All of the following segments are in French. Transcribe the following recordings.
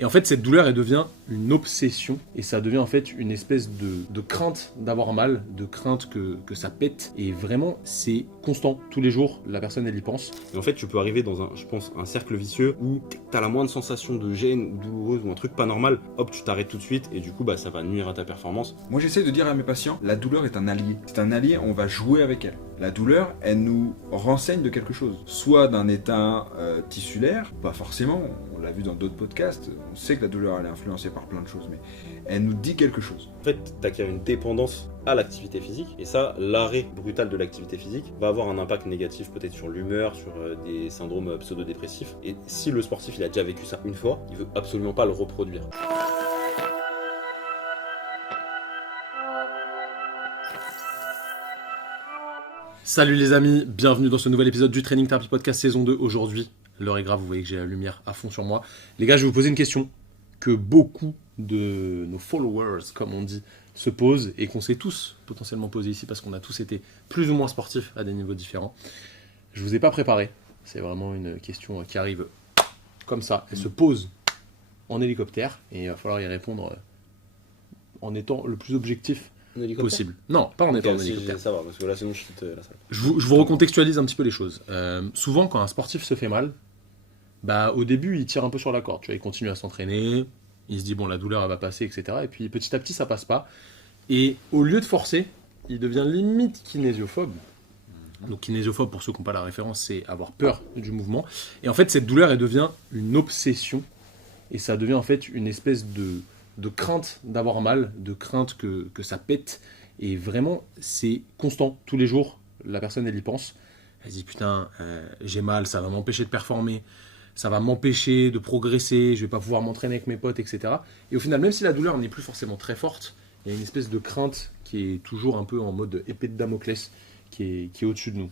Et en fait, cette douleur, elle devient une obsession. Et ça devient en fait une espèce de crainte d'avoir mal, de crainte que ça pète. Et vraiment, c'est constant. Tous les jours, la personne, elle y pense. Et en fait, tu peux arriver dans un cercle vicieux où t'as la moindre sensation de gêne ou douloureuse ou un truc pas normal, hop, tu t'arrêtes tout de suite et du coup, ça va nuire à ta performance. Moi, j'essaie de dire à mes patients, la douleur est un allié. C'est un allié, on va jouer avec elle. La douleur, elle nous renseigne de quelque chose. Soit d'un état tissulaire, pas forcément, on l'a vu dans d'autres podcasts, on sait que la douleur, elle est influencée par plein de choses, mais elle nous dit quelque chose. En fait, t'acquiers une dépendance à l'activité physique et ça, l'arrêt brutal de l'activité physique va avoir un impact négatif peut-être sur l'humeur, sur des syndromes pseudo-dépressifs. Et si le sportif, il a déjà vécu ça une fois, il veut absolument pas le reproduire. Salut les amis, bienvenue dans ce nouvel épisode du Training Therapy Podcast saison 2. Aujourd'hui, l'heure est grave, vous voyez que j'ai la lumière à fond sur moi. Les gars, je vais vous poser une question que beaucoup de nos followers, comme on dit, se posent et qu'on s'est tous potentiellement posé ici parce qu'on a tous été plus ou moins sportifs à des niveaux différents. Je vous ai pas préparé, c'est vraiment une question qui arrive comme ça. Elle se pose en hélicoptère et il va falloir y répondre en étant le plus objectif possible. Non, pas en étant en hélicoptère. Ça va, parce que là, sinon, je quitte la salle. Je vous recontextualise un petit peu les choses. Souvent, quand un sportif se fait mal, au début, il tire un peu sur la corde. Tu vois, il continue à s'entraîner, il se dit, bon, la douleur, elle va passer, etc. Et puis, petit à petit, ça passe pas. Et au lieu de forcer, il devient limite kinésiophobe. Donc, kinésiophobe, pour ceux qui n'ont pas la référence, c'est avoir peur du mouvement. Et en fait, cette douleur, elle devient une obsession. Et ça devient en fait une espèce de crainte d'avoir mal, de crainte que ça pète. Et vraiment, c'est constant. Tous les jours, la personne, elle y pense. Elle se dit, putain, j'ai mal, ça va m'empêcher de performer, ça va m'empêcher de progresser, je vais pas pouvoir m'entraîner avec mes potes, etc. Et au final, même si la douleur n'est plus forcément très forte, il y a une espèce de crainte qui est toujours un peu en mode épée de Damoclès, qui est au-dessus de nous.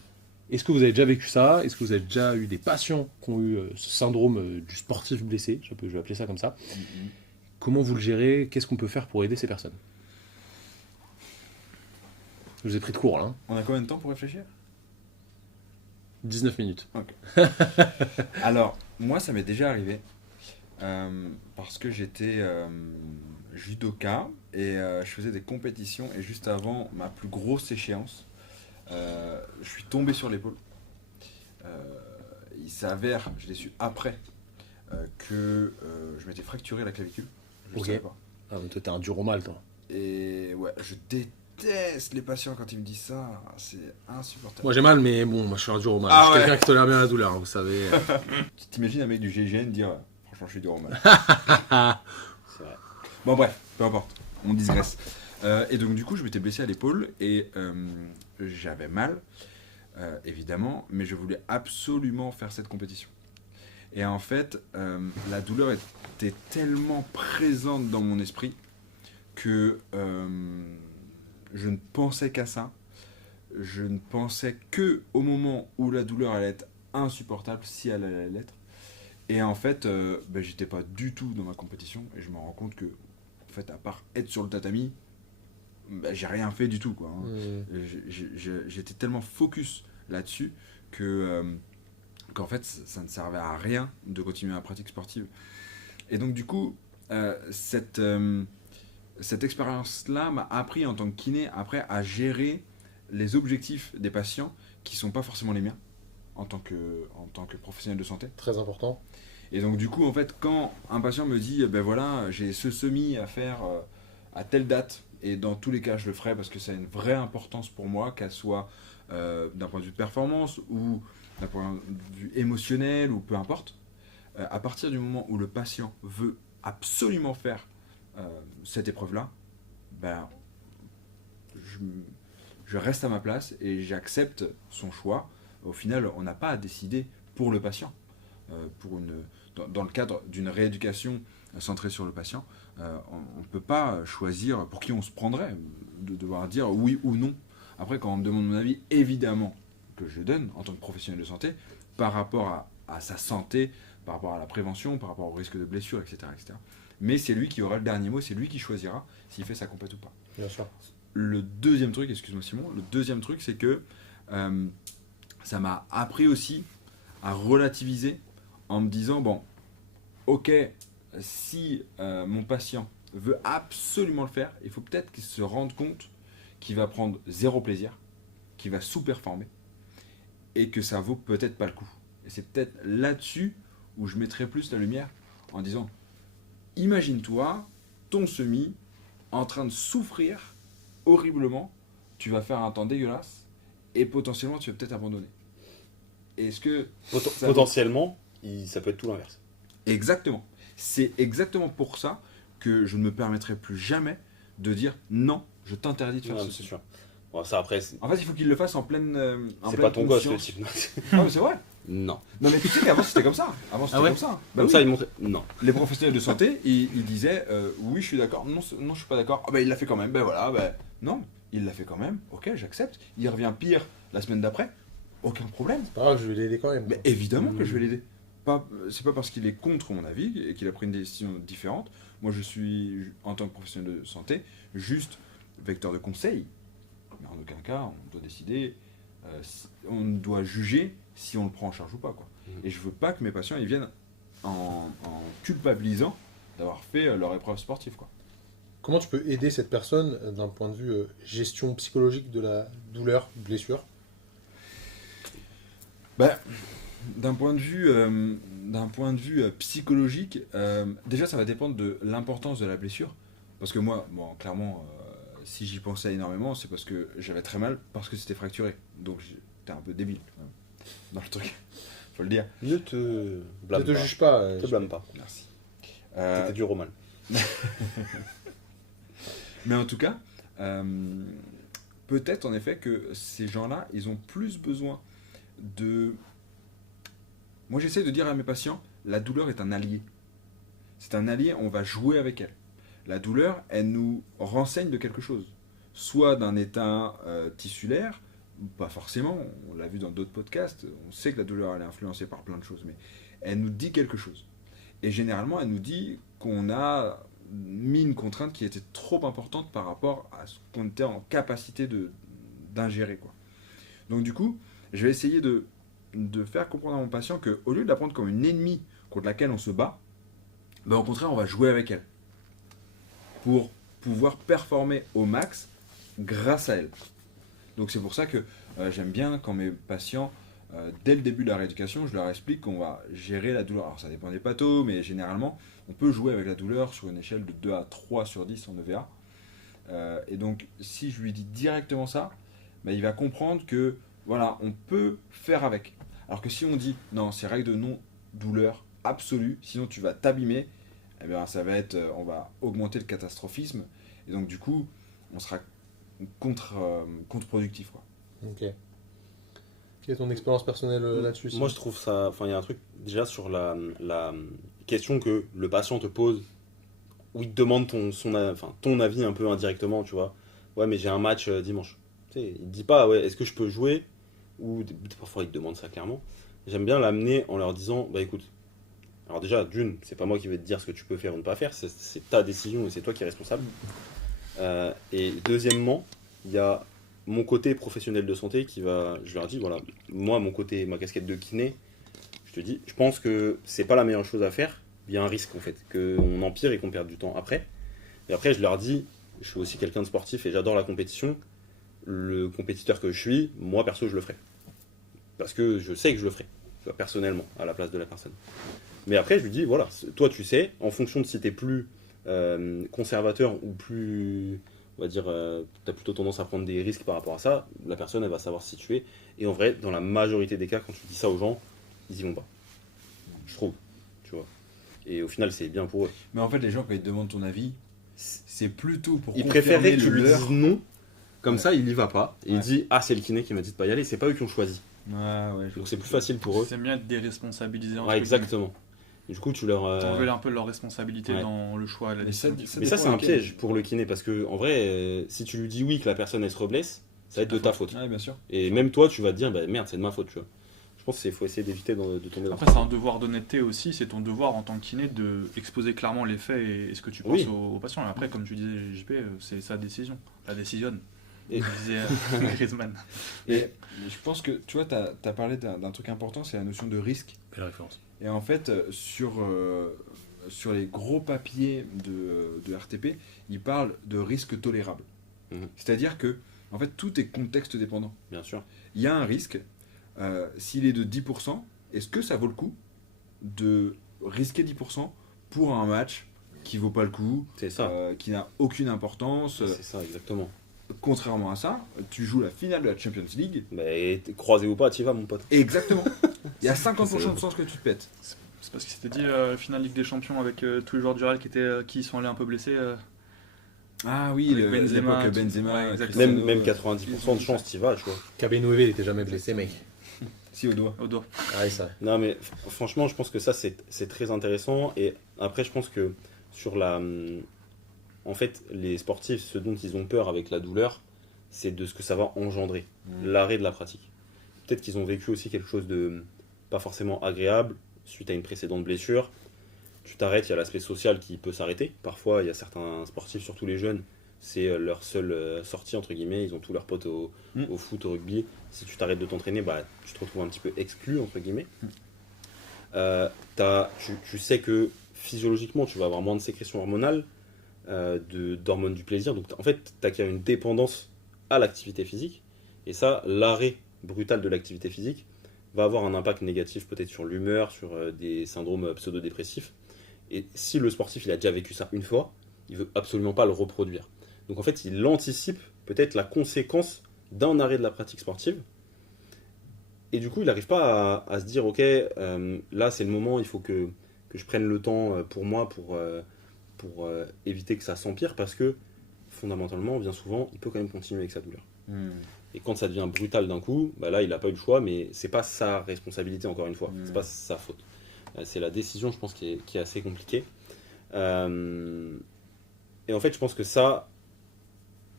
Est-ce que vous avez déjà vécu ça? Est-ce que vous avez déjà eu des patients qui ont eu ce syndrome du sportif blessé? Je vais appeler ça comme ça. Comment vous le gérez? Qu'est-ce qu'on peut faire pour aider ces personnes? Je vous ai pris de court là. Hein. On a combien de temps pour réfléchir? 19 minutes. Ok. Alors, moi, ça m'est déjà arrivé parce que j'étais judoka et je faisais des compétitions et juste avant ma plus grosse échéance, je suis tombé sur l'épaule. Il s'avère, je l'ai su après, que je m'étais fracturé la clavicule. Je Ok. savais pas. Ah, mais toi, t'es un dur au mal, toi. Et ouais, je déteste les patients quand ils me disent ça, c'est insupportable. Moi, j'ai mal, mais bon, moi, je suis un dur au mal. Ah je suis ouais. quelqu'un qui tolère bien la douleur, hein, vous savez. Tu t'imagines un mec du GIGN dire franchement je suis dur au mal. C'est vrai. Bon bref, peu importe, on digresse. Et donc du coup je m'étais blessé à l'épaule et j'avais mal, évidemment, mais je voulais absolument faire cette compétition. Et en fait, la douleur était tellement présente dans mon esprit que je ne pensais qu'à ça. Je ne pensais que au moment où la douleur allait être insupportable, si elle allait l'être. Et en fait, j'étais pas du tout dans ma compétition et je me rends compte que, en fait, à part être sur le tatami, j'ai rien fait du tout, quoi. Hein. J'étais tellement focus là-dessus qu'en fait, ça ne servait à rien de continuer ma pratique sportive. Et donc, du coup, cette expérience-là m'a appris en tant que kiné après à gérer les objectifs des patients qui sont pas forcément les miens en tant que professionnel de santé. Très important. Et donc du coup en fait quand un patient me dit ben voilà j'ai ce semi à faire à telle date et dans tous les cas je le ferai parce que ça a une vraie importance pour moi qu'elle soit d'un point de vue performance ou d'un point de vue émotionnel ou peu importe, à partir du moment où le patient veut absolument faire cette épreuve là, ben je reste à ma place et j'accepte son choix. Au final, on n'a pas à décider pour le patient. Dans le cadre d'une rééducation centrée sur le patient, on ne peut pas choisir pour qui on se prendrait, de devoir dire oui ou non. Après, quand on me demande mon avis, évidemment que je donne en tant que professionnel de santé par rapport à sa santé, par rapport à la prévention, par rapport au risque de blessure, etc., etc. Mais c'est lui qui aura le dernier mot, c'est lui qui choisira s'il fait sa compète ou pas. Bien sûr. Le deuxième truc, excuse-moi Simon, le deuxième truc c'est que ça m'a appris aussi à relativiser en me disant bon, ok, si mon patient veut absolument le faire, il faut peut-être qu'il se rende compte qu'il va prendre zéro plaisir, qu'il va sous-performer et que ça vaut peut-être pas le coup. Et c'est peut-être là-dessus où je mettrais plus la lumière en disant imagine-toi ton semi en train de souffrir horriblement, tu vas faire un temps dégueulasse et potentiellement tu vas peut-être abandonner. Est-ce que Potentiellement, ça peut être tout l'inverse. Exactement. C'est exactement pour ça que je ne me permettrai plus jamais de dire non, je t'interdis de faire Ouais, ceci. c'est sûr. Bon, ça après, En fait, il faut qu'il le fasse en pleine. c'est pas ton gosse le type. Ah, mais c'est vrai. Non. Non, mais tu sais qu'avant c'était comme ça. Avant c'était Ah ouais comme ça. Bah Comme oui. ça, il montrait. Non. Les professionnels de santé, ils disaient oui, je suis d'accord. Non, non, je suis pas d'accord. Ah, bah il l'a fait quand même. Ben voilà. Ben non, il l'a fait quand même. Ok, j'accepte. Il revient pire la semaine d'après. Aucun problème. C'est pas grave, je vais l'aider quand même. Mais évidemment que je vais l'aider. C'est pas parce qu'il est contre mon avis et qu'il a pris une décision différente. Moi, je suis, en tant que professionnel de santé, juste vecteur de conseil. Mais en aucun cas, on doit décider, on doit juger si on le prend en charge ou pas, quoi. Et je veux pas que mes patients ils viennent en culpabilisant d'avoir fait leur épreuve sportive, quoi. Comment tu peux aider cette personne d'un point de vue gestion psychologique de la douleur, blessure? Bah, d'un point de vue psychologique, déjà ça va dépendre de l'importance de la blessure. Parce que moi, bon, clairement, si j'y pensais énormément, c'est parce que j'avais très mal, parce que c'était fracturé. Donc j'étais un peu débile dans le truc, faut le dire. Ne te blâme Ne te pas. juge pas. Ne te blâme pas. Merci. T'étais dur au mal. Mais en tout cas, peut-être en effet que ces gens-là, ils ont plus besoin de... Moi j'essaie de dire à mes patients, la douleur est un allié. C'est un allié, on va jouer avec elle. La douleur, elle nous renseigne de quelque chose. Soit d'un état tissulaire, pas forcément, on l'a vu dans d'autres podcasts, on sait que la douleur elle est influencée par plein de choses, mais elle nous dit quelque chose. Et généralement, elle nous dit qu'on a mis une contrainte qui était trop importante par rapport à ce qu'on était en capacité d'ingérer, quoi. Donc du coup, je vais essayer de faire comprendre à mon patient qu'au lieu de la prendre comme une ennemie contre laquelle on se bat, ben au contraire, on va jouer avec elle pour pouvoir performer au max grâce à elle. Donc c'est pour ça que j'aime bien quand mes patients, dès le début de la rééducation, je leur explique qu'on va gérer la douleur. Alors ça dépend des pathos, mais généralement, on peut jouer avec la douleur sur une échelle de 2 à 3 sur 10 en EVA. Et donc si je lui dis directement ça, ben, il va comprendre que voilà, on peut faire avec. Alors que si on dit non, c'est règle de non-douleur absolue, sinon tu vas t'abîmer, eh bien ça va être, on va augmenter le catastrophisme, et donc du coup, on sera contre-productif, quoi. Ok. Quelle est ton expérience personnelle là-dessus? Moi, je trouve ça. Enfin, il y a un truc déjà sur la question que le patient te pose, où il te demande ton avis un peu indirectement, tu vois. Ouais, mais j'ai un match dimanche. Tu sais, il te dit pas, ouais, est-ce que je peux jouer? Ou parfois, il te demande ça clairement. J'aime bien l'amener en leur disant, bah écoute, alors déjà, d'une, c'est pas moi qui vais te dire ce que tu peux faire ou ne pas faire, c'est ta décision et c'est toi qui es responsable. Et deuxièmement, il y a mon côté professionnel de santé qui va, je leur dis, voilà, moi, ma casquette de kiné, je te dis, je pense que c'est pas la meilleure chose à faire, il y a un risque en fait, qu'on empire et qu'on perde du temps après. Et après, je leur dis, je suis aussi quelqu'un de sportif et j'adore la compétition, le compétiteur que je suis, moi perso, je le ferai. Parce que je sais que je le ferai, tu vois, personnellement, à la place de la personne. Mais après, je lui dis, voilà, toi tu sais, en fonction de si tu es plus conservateur ou plus, on va dire, tu as plutôt tendance à prendre des risques par rapport à ça, la personne elle va savoir se situer. Et en vrai, dans la majorité des cas, quand tu dis ça aux gens, ils y vont pas. Je trouve, tu vois. Et au final, c'est bien pour eux. Mais en fait, les gens, quand ils te demandent ton avis, c'est plutôt pour Ils confirmer préféraient que tu le lui leur. dises non, comme ça il y va pas. Et il Ouais. dit, ah, c'est le kiné qui m'a dit de pas y aller, c'est pas eux qui ont choisi. Ouais, ouais, je Donc vois c'est ce plus que facile pour eux. C'est bien de déresponsabiliser. Ouais, exactement. Et du coup, tu leur. T'enlèves un peu leur responsabilité Ouais. dans le choix. La Mais ça, décision. Mais ça, dépend c'est un lequel. piège pour le kiné parce que, en vrai, si tu lui dis oui que la personne elle se reblesse, ça va être de ta faute. Ouais, bien sûr. Et même toi, tu vas te dire, bah merde, c'est de ma faute, tu vois. Je pense qu'il faut essayer d'éviter de tomber dans Après, ça. c'est un devoir d'honnêteté aussi. C'est ton devoir en tant que kiné de exposer clairement les faits et ce que tu penses Oui. aux patients. Et après, comme tu disais, JP, c'est sa décision. La décisionne. Et- Comme disait Griezmann. Et je pense que, tu vois, tu as parlé d'un truc important, c'est la notion de risque. Belle référence. Et en fait, sur les gros papiers de RTP, ils parlent de risque tolérable. Mhm. C'est-à-dire que, en fait, tout est contexte dépendant. Bien sûr. Il y a un risque, s'il est de 10%, est-ce que ça vaut le coup de risquer 10% pour un match qui vaut pas le coup, C'est ça. qui n'a aucune importance C'est ça, exactement. Contrairement à ça, tu joues la finale de la Champions League. Mais croisé ou pas, t'y vas, mon pote. Exactement. Il y a 50% de chances que tu te pètes. C'est parce qu'il s'était dit finale Ligue des Champions avec tous les joueurs du Real qui sont allés un peu blessés. Ah oui, Avec Benzema, l'époque tout. Benzema. Ouais, exactement. Même 90% de chance, t'y vas, tu vois. KB9, il était jamais blessé, mec. Si, au doigt. Au doigt. Ah, ça. Non, mais franchement, je pense que ça, c'est très intéressant. Et après, je pense que sur la. En fait, les sportifs, ce dont ils ont peur avec la douleur, c'est de ce que ça va engendrer, l'arrêt de la pratique. Peut-être qu'ils ont vécu aussi quelque chose de pas forcément agréable suite à une précédente blessure. Tu t'arrêtes, il y a l'aspect social qui peut s'arrêter. Parfois, il y a certains sportifs, surtout les jeunes, c'est leur seule sortie, entre guillemets. Ils ont tous leurs potes au foot, au rugby. Si tu t'arrêtes de t'entraîner, bah, tu te retrouves un petit peu exclu, entre guillemets. Tu sais que physiologiquement, tu vas avoir moins de sécrétion hormonale, d'hormones du plaisir. Donc, en fait, tu acquiers une dépendance à l'activité physique. Et ça, l'arrêt brutal de l'activité physique va avoir un impact négatif peut-être sur l'humeur, sur des syndromes pseudo-dépressifs. Et si le sportif il a déjà vécu ça une fois, il veut absolument pas le reproduire. Donc en fait, il anticipe peut-être la conséquence d'un arrêt de la pratique sportive. Et du coup, il n'arrive pas à se dire, ok, là c'est le moment, il faut que je prenne le temps pour moi, pour éviter que ça s'empire, parce que fondamentalement, bien souvent, il peut quand même continuer avec sa douleur. Et quand ça devient brutal d'un coup, bah là, il n'a pas eu le choix, mais c'est pas sa responsabilité, encore une fois. C'est pas sa faute. C'est la décision, je pense, qui est assez compliquée. Et en fait, je pense que ça,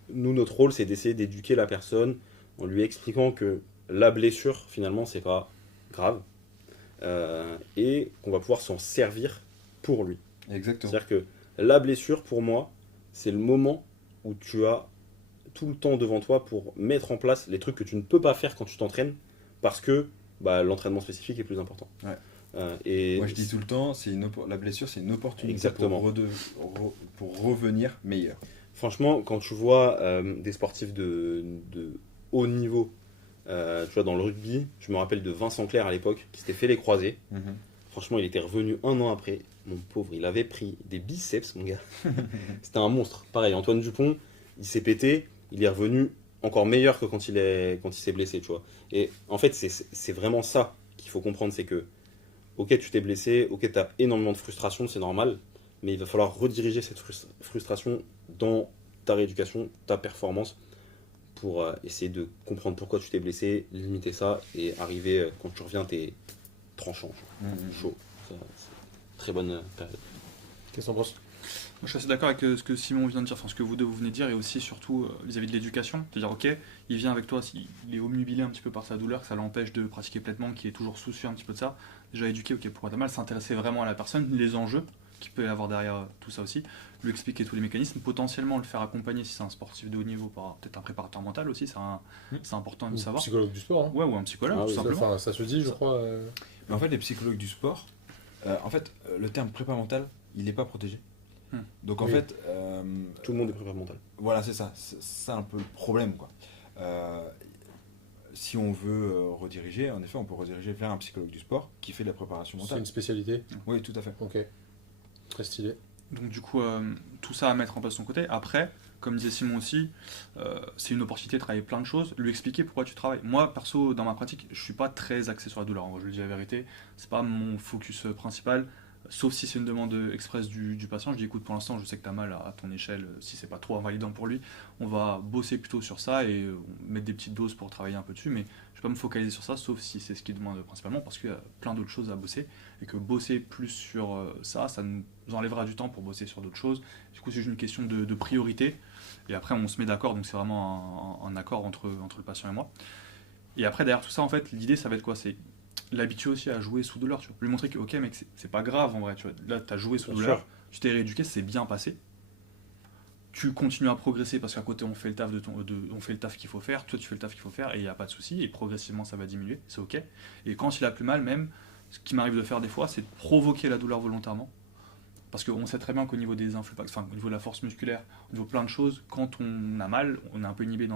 nous, notre rôle, c'est d'essayer d'éduquer la personne en lui expliquant que la blessure, finalement, c'est pas grave. Et qu'on va pouvoir s'en servir pour lui. Exactement. C'est-à-dire que la blessure, pour moi, c'est le moment où tu as tout le temps devant toi pour mettre en place les trucs que tu ne peux pas faire quand tu t'entraînes parce que bah, l'entraînement spécifique est plus important. Ouais. Et moi je dis tout le temps, la blessure c'est une opportunité Exactement. pour revenir meilleur. Franchement, quand tu vois des sportifs de haut niveau, tu vois dans le rugby, je me rappelle de Vincent Clerc à l'époque qui s'était fait les croisés. Franchement, il était revenu un an après. Mon pauvre, il avait pris des biceps, mon gars. C'était un monstre. Pareil, Antoine Dupont, il s'est pété. Il est revenu encore meilleur que quand il s'est blessé, tu vois. Et en fait, c'est vraiment ça qu'il faut comprendre, c'est que, ok, tu t'es blessé, ok, tu as énormément de frustration, c'est normal, mais il va falloir rediriger cette frustration dans ta rééducation, ta performance, pour essayer de comprendre pourquoi tu t'es blessé, limiter ça, et arriver, quand tu reviens, t'es tranchant, chaud. C'est une très bonne période. Qu'est-ce que t'en penses? Moi, je suis assez d'accord avec ce que Simon vient de dire, enfin ce que vous deux vous venez de dire, et aussi surtout vis-à-vis de l'éducation. C'est-à-dire, ok, il vient avec toi, s'il est obnubilé un petit peu par sa douleur, que ça l'empêche de pratiquer pleinement, qu'il est toujours soucieux un petit peu de ça. Déjà éduquer, ok, pourquoi t'as mal, s'intéresser vraiment à la personne, les enjeux qu'il peut y avoir derrière tout ça aussi, lui expliquer tous les mécanismes, potentiellement le faire accompagner si c'est un sportif de haut niveau, par peut-être un préparateur mental aussi, c'est important de Ou savoir. psychologue du sport. Hein. Ouais, ou un psychologue, Ah tout oui, simplement. Enfin, ça se dit, je crois. Mais en fait les psychologues du sport, le terme prépa mental, il n'est pas protégé. Donc en Oui. fait, Tout le monde est prépa mental. voilà c'est ça, c'est un peu le problème quoi. Si on veut rediriger, en effet on peut rediriger vers un psychologue du sport qui fait de la préparation C'est mentale. une spécialité. Oui tout à fait. Ok. Très stylé. Donc du coup, tout ça à mettre en place de son côté. Après, comme disait Simon aussi, c'est une opportunité de travailler plein de choses, lui expliquer pourquoi tu travailles. Moi, perso, dans ma pratique, je suis pas très axé sur la douleur. Je le dis la vérité, c'est pas mon focus principal. Sauf si c'est une demande express du patient. Je dis écoute, pour l'instant, je sais que tu as mal à ton échelle, si c'est pas trop invalidant pour lui, on va bosser plutôt sur ça et mettre des petites doses pour travailler un peu dessus. Mais je vais pas me focaliser sur ça, sauf si c'est ce qu'il demande principalement, parce qu'il y a plein d'autres choses à bosser et que bosser plus sur ça nous enlèvera du temps pour bosser sur d'autres choses. Du coup, c'est juste une question de priorité. Et après, on se met d'accord, donc c'est vraiment un accord entre le patient et moi. Et après, derrière tout ça, en fait, l'idée, ça va être quoi? C'est l'habituer aussi à jouer sous douleur, tu vois. Lui montrer que, ok, mec, c'est pas grave en vrai, tu vois. Là, t'as joué sous Bien douleur, sûr. tu t'es rééduqué, c'est bien passé. Tu continues à progresser parce qu'à côté, on fait le taf, on fait le taf qu'il faut faire, toi, tu fais le taf qu'il faut faire et il n'y a pas de souci. Et progressivement, ça va diminuer, c'est ok. Et quand il a plus mal, même, ce qui m'arrive de faire des fois, c'est de provoquer la douleur volontairement Parce qu'on sait très bien qu'au niveau des influx, enfin au niveau de la force musculaire, au niveau de plein de choses, quand on a mal, on est un peu inhibé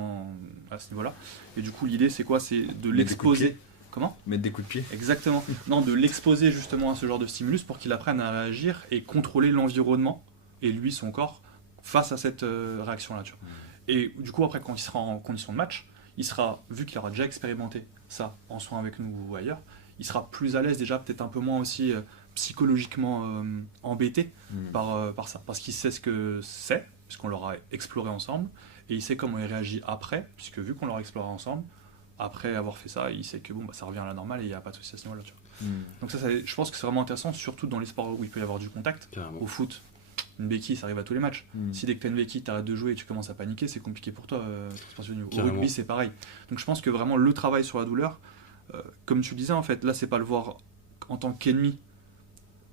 à ce niveau-là. Et du coup, l'idée, c'est quoi? C'est de Mettre des coups de l'exposer. pied. Comment? Mettre des coups de pied. Exactement. Non, de l'exposer justement à ce genre de stimulus pour qu'il apprenne à réagir et contrôler l'environnement et lui, son corps, face à cette réaction-là. Tu vois. Et du coup, après, quand il sera en condition de match, il sera, vu qu'il aura déjà expérimenté ça en soins avec nous ou ailleurs, il sera plus à l'aise déjà, peut-être un peu moins aussi psychologiquement embêté par ça. Parce qu'il sait ce que c'est, puisqu'on l'aura exploré ensemble, et il sait comment il réagit après, puisque vu qu'on l'aura exploré ensemble, après avoir fait ça, il sait que bon, bah, ça revient à la normale et il n'y a pas de souci à ce niveau-là. Tu vois. Donc ça, je pense que c'est vraiment intéressant, surtout dans les sports où il peut y avoir du contact. Carrément. Au foot, une béquille, ça arrive à tous les matchs. Si dès que tu as une béquille, tu arrêtes de jouer et tu commences à paniquer, c'est compliqué pour toi. Au Carrément. rugby, c'est pareil. Donc je pense que vraiment le travail sur la douleur, comme tu le disais en fait, là c'est pas le voir en tant qu'ennemi,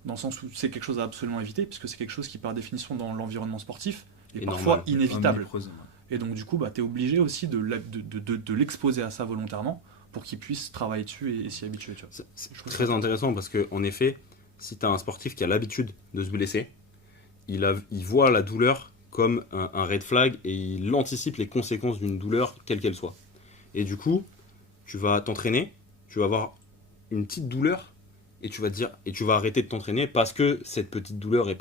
dans le sens où c'est quelque chose à absolument éviter, puisque c'est quelque chose qui par définition dans l'environnement sportif est Et parfois normal. inévitable. Omniprésent. Et donc du coup, bah, tu es obligé aussi de l'exposer à ça volontairement pour qu'il puisse travailler dessus et s'y habituer. Tu vois. C'est Je trouve très ça intéressant parce que, en effet, si tu as un sportif qui a l'habitude de se blesser, il voit la douleur comme un red flag et il anticipe les conséquences d'une douleur, quelle qu'elle soit. Et du coup, tu vas t'entraîner, tu vas avoir une petite douleur et tu vas arrêter de t'entraîner parce que cette petite douleur est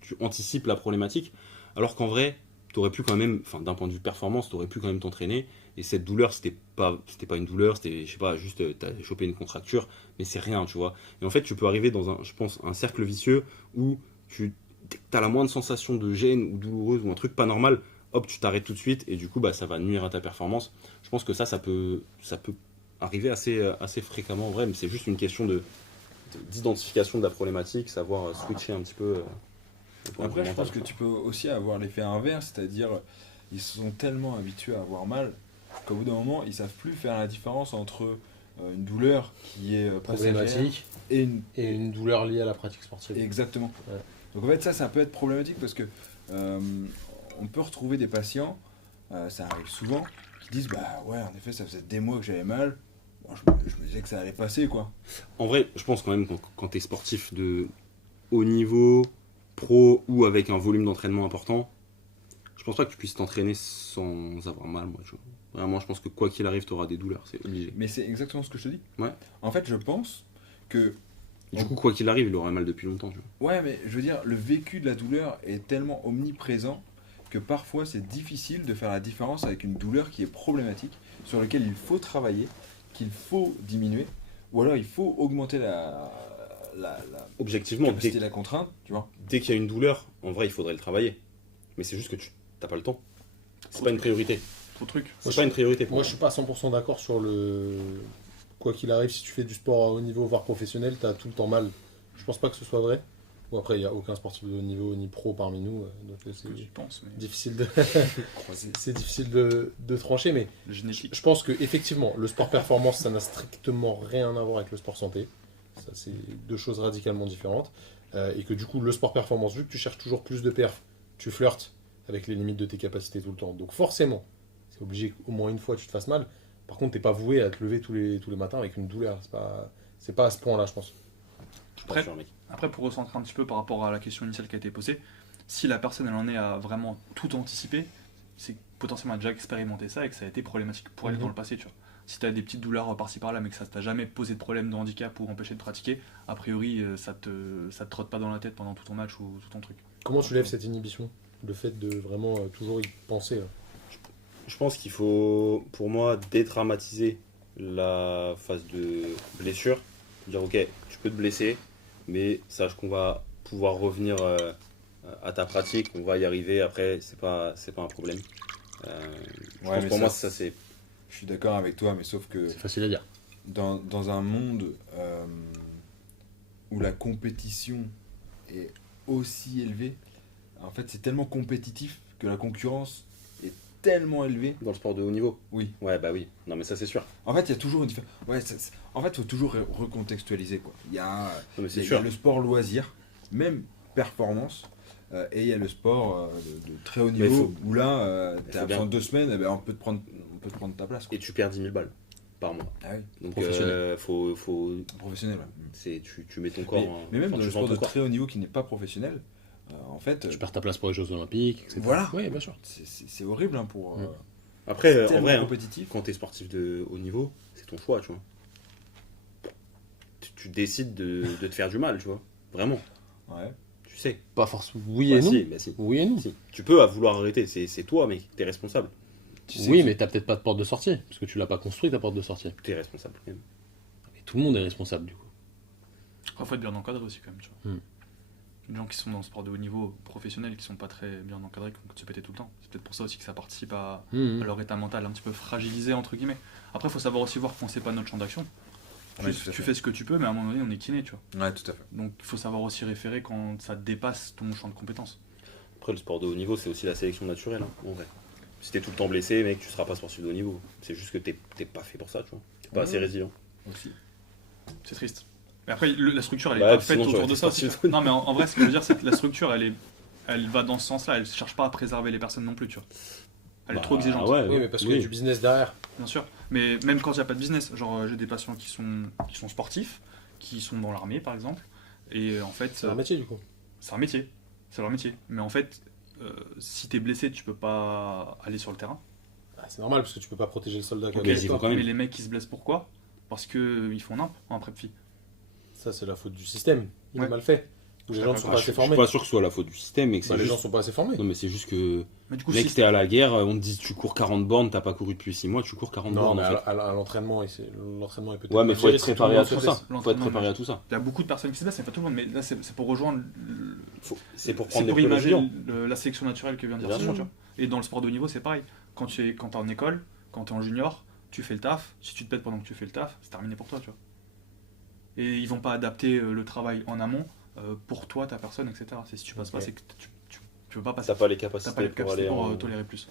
tu anticipes la problématique, alors qu'en vrai, t'aurais pu quand même, d'un point de vue performance, t'aurais pu quand même t'entraîner. Et cette douleur, c'était pas une douleur, c'était, je sais pas, juste t'as chopé une contracture, mais c'est rien, tu vois. Et en fait, tu peux arriver dans je pense, un cercle vicieux où dès que t'as la moindre sensation de gêne ou douloureuse ou un truc pas normal, hop, tu t'arrêtes tout de suite et du coup, bah, ça va nuire à ta performance. Je pense que ça peut arriver assez fréquemment en vrai, mais c'est juste une question d'identification de la problématique, savoir switcher un petit peu. au point de vue Après, je mental, pense que quoi. tu peux aussi avoir l'effet inverse, c'est-à-dire ils sont tellement habitués à avoir mal qu'au bout d'un moment, ils savent plus faire la différence entre une douleur qui est passagère Problématique et une... et une douleur liée à la pratique sportive. Exactement. Ouais. Donc en fait, ça peut être problématique parce que on peut retrouver des patients, ça arrive souvent, qui disent bah ouais, en effet, ça faisait des mois que j'avais mal. Bon, je me disais que ça allait passer, quoi. En vrai, je pense quand même quand tu es sportif de haut niveau, pro ou avec un volume d'entraînement important, je pense pas que tu puisses t'entraîner sans avoir mal, moi. Tu vois. Vraiment, je pense que quoi qu'il arrive, tu auras des douleurs, c'est obligé. Mais c'est exactement ce que je te dis. Ouais. En fait, je pense que... Du coup, quoi qu'il arrive, il aurait mal depuis longtemps. Tu vois. Ouais, mais je veux dire, le vécu de la douleur est tellement omniprésent que parfois c'est difficile de faire la différence avec une douleur qui est problématique, sur laquelle il faut travailler, qu'il faut diminuer, ou alors il faut augmenter la Objectivement, capacité de la contrainte, tu vois. dès qu'il y a une douleur, en vrai, il faudrait le travailler. Mais c'est juste que tu n'as pas le temps. C'est pas une priorité. Trop de trucs. C'est pas une priorité pour Moi, je suis pas 100% d'accord sur le. Quoi qu'il arrive, si tu fais du sport à haut niveau, voire professionnel, tu as tout le temps mal. Je pense pas que ce soit vrai. Bon, après, il n'y a aucun sportif de haut niveau ni pro parmi nous, donc c'est Que j'y pense, mais difficile de, c'est difficile de trancher. Mais le génétique. je pense que effectivement, le sport performance, ça n'a strictement rien à voir avec le sport santé. Ça, c'est deux choses radicalement différentes. Et que du coup, le sport performance, vu que tu cherches toujours plus de perf, tu flirtes avec les limites de tes capacités tout le temps. Donc forcément, c'est obligé qu'au moins une fois tu te fasses mal. Par contre, t'es pas voué à te lever tous les matins avec une douleur. C'est pas à ce point-là, je pense. Je suis pas sûr, mec. Après, pour recentrer un petit peu par rapport à la question initiale qui a été posée, si la personne elle en est à vraiment tout anticiper, c'est potentiellement déjà expérimenté ça et que ça a été problématique pour elle dans le passé. Tu vois. Si tu as des petites douleurs par-ci par-là, mais que ça t'a jamais posé de problème de handicap ou empêché de pratiquer, a priori, ça te trotte pas dans la tête pendant tout ton match ou tout ton truc. Comment tu lèves cette inhibition? Le fait de vraiment toujours y penser. Là. Je pense qu'il faut, pour moi, dédramatiser la phase de blessure. Dire, ok, tu peux te blesser, mais sache qu'on va pouvoir revenir à ta pratique, on va y arriver. Après, c'est pas un problème. Je pense mais pour ça, moi, ça c'est. Je suis d'accord avec toi, mais sauf que C'est facile à dire. dans un monde où la compétition est aussi élevée, en fait, c'est tellement compétitif que la concurrence est tellement élevée. Dans le sport de haut niveau. Oui. Ouais, bah oui. Non, mais ça c'est sûr. En fait, il y a toujours une différence. Ouais, en fait, il faut toujours recontextualiser, quoi. Il y a, Non, mais c'est il y sûr. a le sport loisir, même performance, et il y a le sport de très haut Mais niveau faut- où là, faut tu as bien- besoin de 2 semaines, eh ben, on peut te prendre ta place, quoi. Et tu perds 10 000 balles. par mois. Ah oui, Donc Professionnel. faut professionnel. Ouais. tu mets ton corps. Mais même enfin, dans tu le vends sport ton de corps. très haut niveau qui n'est pas professionnel, en fait, Tu perds ta place pour les Jeux Olympiques, etc. Voilà. Oui, bien sûr. c'est horrible hein, pour. Mm. Après, c'est en tellement vrai, hein, compétitif. quand t'es sportif de haut niveau, c'est ton choix, tu vois. Tu décides de te faire du mal, tu vois. Vraiment, Ouais. tu sais. Pas forcément. Oui Bah, et non. si, bah, si. Oui et non. Si. Tu peux vouloir arrêter, c'est toi, mec, t'es responsable. Tu sais Oui, que- mais t'as peut-être pas de porte de sortie, parce que tu l'as pas construit ta porte de sortie. T'es responsable quand même. Mais tout le monde est responsable du coup. Après, faut être bien encadré aussi, quand même, tu vois. Hmm. Les gens qui sont dans le sport de haut niveau professionnel, qui sont pas très bien encadrés, qui vont se péter tout le temps. C'est peut-être pour ça aussi que ça participe à leur état mental un petit peu fragilisé, entre guillemets. Après, il faut savoir aussi voir quand c'est pas notre champ d'action. Ouais, Tu tout à fait. fais ce que tu peux, mais à un moment donné, on est kiné, tu vois. Ouais, tout à fait. Donc, il faut savoir aussi référer quand ça dépasse ton champ de compétences. Après, le sport de haut niveau, c'est aussi la sélection naturelle, hein, en vrai. Si t'es tout le temps blessé, mec, tu seras pas sportif de haut niveau. C'est juste que t'es pas fait pour ça, tu vois. T'es pas Ouais. assez résilient. Aussi. C'est triste. Mais après, la structure, elle est Ouais, pas puis faite sinon, autour j'aurais de été ça aussi. sportif. Non, mais en vrai, ce que je veux dire, c'est que la structure, elle va dans ce sens-là. Elle cherche pas à préserver les personnes non plus, tu vois. Elle est Bah, trop exigeante. ouais, Oui, mais parce qu'il y a du business derrière. Bien sûr, mais même quand il n'y a pas de business, genre j'ai des patients qui sont sportifs, qui sont dans l'armée par exemple, et en fait, C'est un métier du coup. c'est un métier, c'est leur métier. Mais en fait, si t'es blessé, tu peux pas aller sur le terrain. Ah, c'est normal parce que tu peux pas protéger le soldat qui est Ok, avec ils y toi. vont quand même. Mais les mecs qui se blessent pourquoi? Parce qu'ils font nimp en prep-fi. Ça, c'est la faute du système. Il Ouais. est mal fait. Ou les Je gens ne suis sont pas pas Je assez suis formés. pas sûr que ce soit la faute du système, mais que Bah, c'est les gens juste. sont pas assez formés. Non, mais c'est juste que. Mais du coup, Mec, si t'es à la guerre, on te dit tu cours 40 bornes, t'as pas couru depuis 6 mois, tu cours 40 Non, bornes mais en fait. à l'entraînement, l'entraînement est peut-être. Ouais, mais mal faut géré être si tout le préparé à monde se tout blesse. ça. Faut être L'entraînement, préparé non. à tout ça. il y a beaucoup de personnes qui se blessent, mais pas tout le monde. Mais là, c'est pour rejoindre, C'est pour c'est prendre des pour imager prévisions. la sélection naturelle que vient de dire Bien Simon, sûr. tu vois. Et dans le sport de haut niveau, c'est pareil. Quand t'es en école, quand t'es en junior, tu fais le taf. Si tu te pètes pendant que tu fais le taf, c'est terminé pour toi, tu vois. Et ils vont pas adapter le travail en amont pour toi, ta personne, etc. C'est si tu passes pas, Ok. c'est que tu peux pas passer. T'as pas les T'as pas capacités les pour capacités aller pour en. tolérer plus.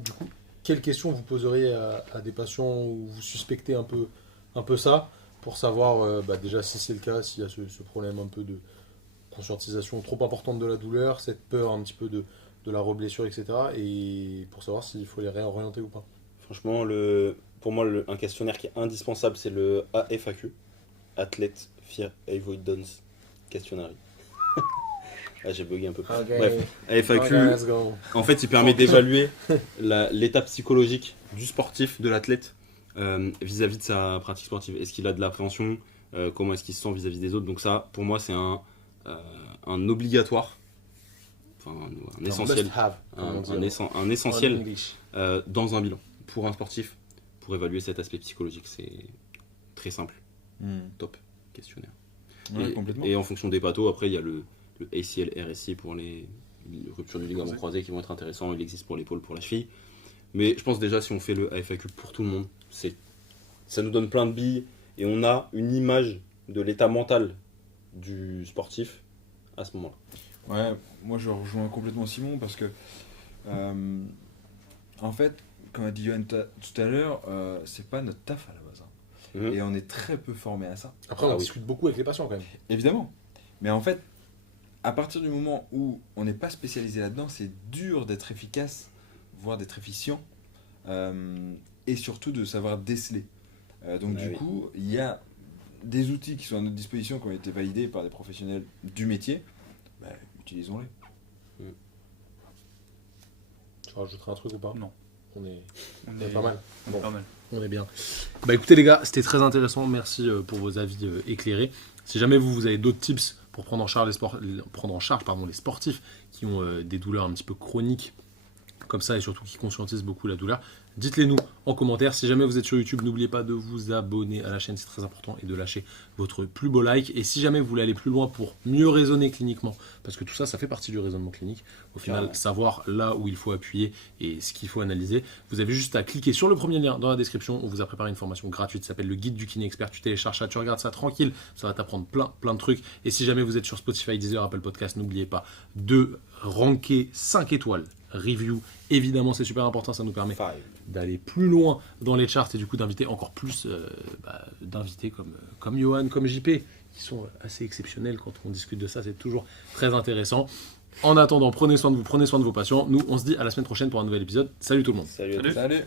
Du coup, quelles questions vous poseriez à des patients où vous suspectez un peu ça pour savoir déjà si c'est le cas, s'il y a ce problème un peu de conscientisation trop importante de la douleur, cette peur un petit peu de la reblessure, etc. Et pour savoir s'il faut les réorienter ou pas. Franchement, pour moi, un questionnaire qui est indispensable, c'est le AFAQ. Athlete Fear Avoidance Questionnaire. Ah, j'ai bugué un peu. Bref, AFAQ, let's go. en fait, il permet d'évaluer l'état psychologique du sportif, de l'athlète, vis-à-vis de sa pratique sportive. Est-ce qu'il a de l'appréhension? Comment est-ce qu'il se sent vis-à-vis des autres? Donc ça, pour moi, c'est un obligatoire, enfin un essentiel, Must have, comme on dit un en essentiel English. dans un bilan pour un sportif, pour évaluer cet aspect psychologique. C'est très simple, top questionnaire. Ouais, complètement. Et en fonction des pathos, après, il y a le ACL RSI pour les ruptures du ligament croisé qui vont être intéressants. Il existe pour l'épaule, pour la cheville. Mais je pense déjà, si on fait le AFAQ pour tout le monde, ça nous donne plein de billes et on a une image de l'état mental du sportif à ce moment-là. Ouais, moi je rejoins complètement Simon parce que, en fait, comme a dit Johan tout à l'heure, c'est pas notre taf à la base. Mhm. Et on est très peu formé à ça. Après, on Ah oui. discute beaucoup avec les patients quand même. Évidemment. Mais en fait, à partir du moment où on n'est pas spécialisé là-dedans, c'est dur d'être efficace, voire d'être efficient, et surtout de savoir déceler. Donc Ah du oui. coup, il y a des outils qui sont à notre disposition, qui ont été validés par des professionnels du métier. Bah, utilisons-les. Tu rajouterais un truc ou pas? Non. On est On pas mal. on est Bon. pas mal. On est bien. Bah écoutez les gars, c'était très intéressant. Merci pour vos avis éclairés. Si jamais vous avez d'autres tips pour prendre en charge les sportifs qui ont des douleurs un petit peu chroniques comme ça et surtout qui conscientisent beaucoup la douleur, dites-les nous en commentaire. Si jamais vous êtes sur YouTube, n'oubliez pas de vous abonner à la chaîne, c'est très important, et de lâcher votre plus beau like. Et si jamais vous voulez aller plus loin pour mieux raisonner cliniquement, parce que tout ça, ça fait partie du raisonnement clinique, au final, Carrément. savoir là où il faut appuyer et ce qu'il faut analyser, vous avez juste à cliquer sur le premier lien dans la description. On vous a préparé une formation gratuite, ça s'appelle le guide du kiné expert. Tu télécharges ça, tu regardes ça tranquille, ça va t'apprendre plein de trucs. Et si jamais vous êtes sur Spotify, Deezer, Apple Podcast, n'oubliez pas de ranker 5 étoiles, review. Évidemment, c'est super important, ça nous permet d'aller plus loin dans les charts et du coup d'inviter encore plus d'invités comme Johan, comme JP, qui sont assez exceptionnels quand on discute de ça, c'est toujours très intéressant. En attendant, prenez soin de vous, prenez soin de vos patients. Nous, on se dit à la semaine prochaine pour un nouvel épisode. Salut tout le monde. Salut à Salut. tous. Salut.